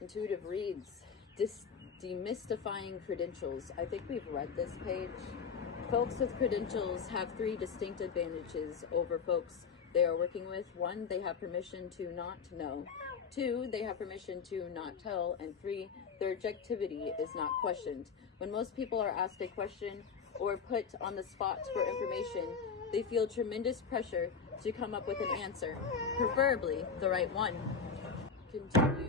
Intuitive reads, demystifying credentials. I think we've read this page. Folks with credentials have 3 distinct advantages over folks they are working with. 1, they have permission to not know. 2, they have permission to not tell. And 3, their objectivity is not questioned. When most people are asked a question or put on the spot for information, they feel tremendous pressure to come up with an answer, preferably the right one. Continue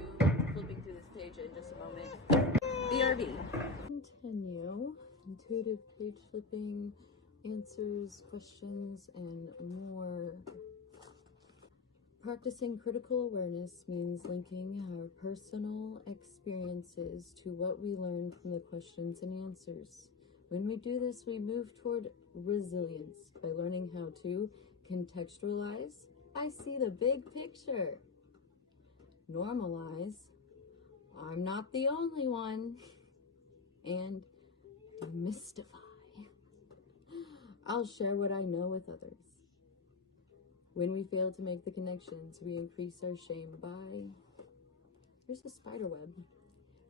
flipping through this page in just a moment. BRB. Continue. Intuitive page flipping, answers, questions, and more. Practicing critical awareness means linking our personal experiences to what we learn from the questions and answers. When we do this, we move toward resilience by learning how to contextualize, I see the big picture, normalize, I'm not the only one, and demystify. I'll share what I know with others. When we fail to make the connections, we increase our shame by, here's a spider web,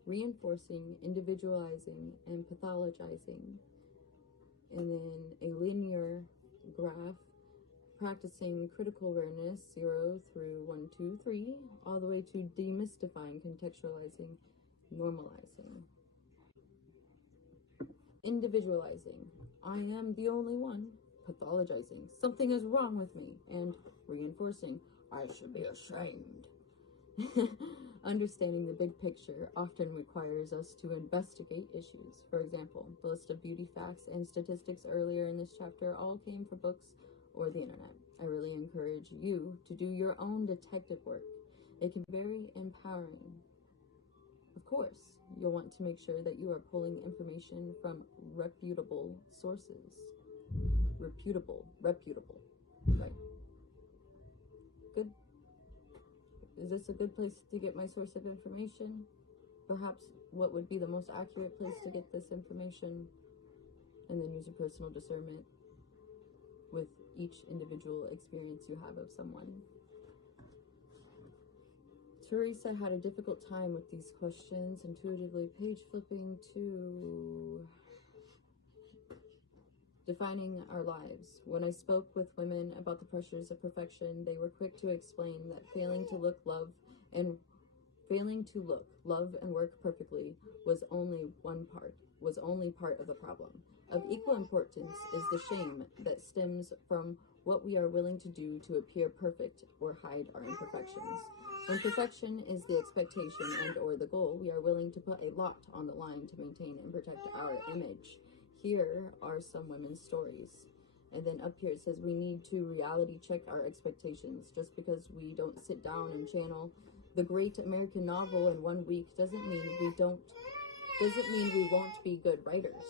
reinforcing, individualizing, and pathologizing. And then a linear graph, practicing critical awareness, 0 through 1, 2, 3, all the way to demystifying, contextualizing, normalizing. Individualizing, I am the only one. Pathologizing, something is wrong with me. And reinforcing, I should be ashamed. Understanding the big picture often requires us to investigate issues. For example, the list of beauty facts and statistics earlier in this chapter all came from books or the internet. I really encourage you to do your own detective work. It can be very empowering. Of course, you'll want to make sure that you are pulling information from reputable sources. Reputable, right? Good. Is this a good place to get my source of information? Perhaps what would be the most accurate place to get this information? And then use your personal discernment with each individual experience you have of someone. Teresa had a difficult time with these questions. Intuitively page flipping to defining our lives. When I spoke with women about the pressures of perfection, they were quick to explain that failing to look, love, and work perfectly was only part of the problem. Of equal importance is the shame that stems from what we are willing to do to appear perfect or hide our imperfections. When perfection is the expectation and or the goal, we are willing to put a lot on the line to maintain and protect our image. Here are some women's stories. And then up here it says we need to reality check our expectations. Just because we don't sit down and channel the great American novel in 1 week doesn't mean we won't be good writers.